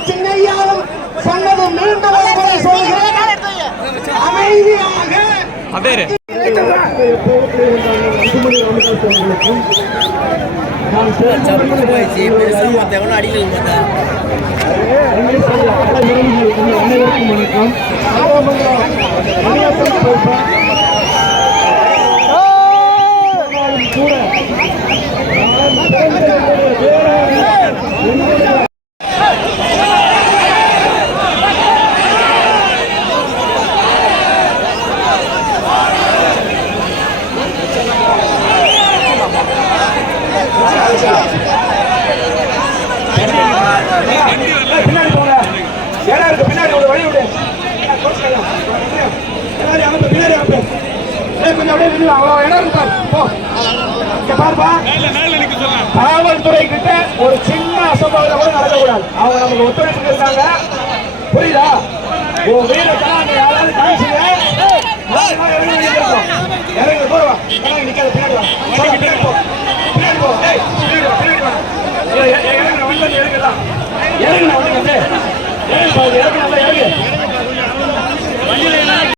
ஐயாவும் சின்னையாவும் சொன்னது மீண்டும் ஒரு முறை சொல்கிறேன். அமைதியாக அனைவருக்கும் வணக்கம் பின்னாடி போங்க இடம் இருக்கு பின்னாடி ஒரு வழி விடு அனுப்பு ஏய், கொஞ்சம் அப்படியே அவ்வளோ இடம் இருக்கு பாரு. போ. இங்க பாருப்பா. காவல்துறை கிட்ட ஒரு சின்ன அசம்பாவிதம் கூட நடக்கக்கூடாது. அவங்க நமக்கு ஒத்துழைப்பு இருக்காங்க புரியுதா? உன் அங்க யாராவது காமிச்சீங்க இறங்கி நிக்காத. பின்னாடி வா. பின்னாடி போ. பின்னாடி போ. பின்னாடி வா. இறங்கு இறங்கு,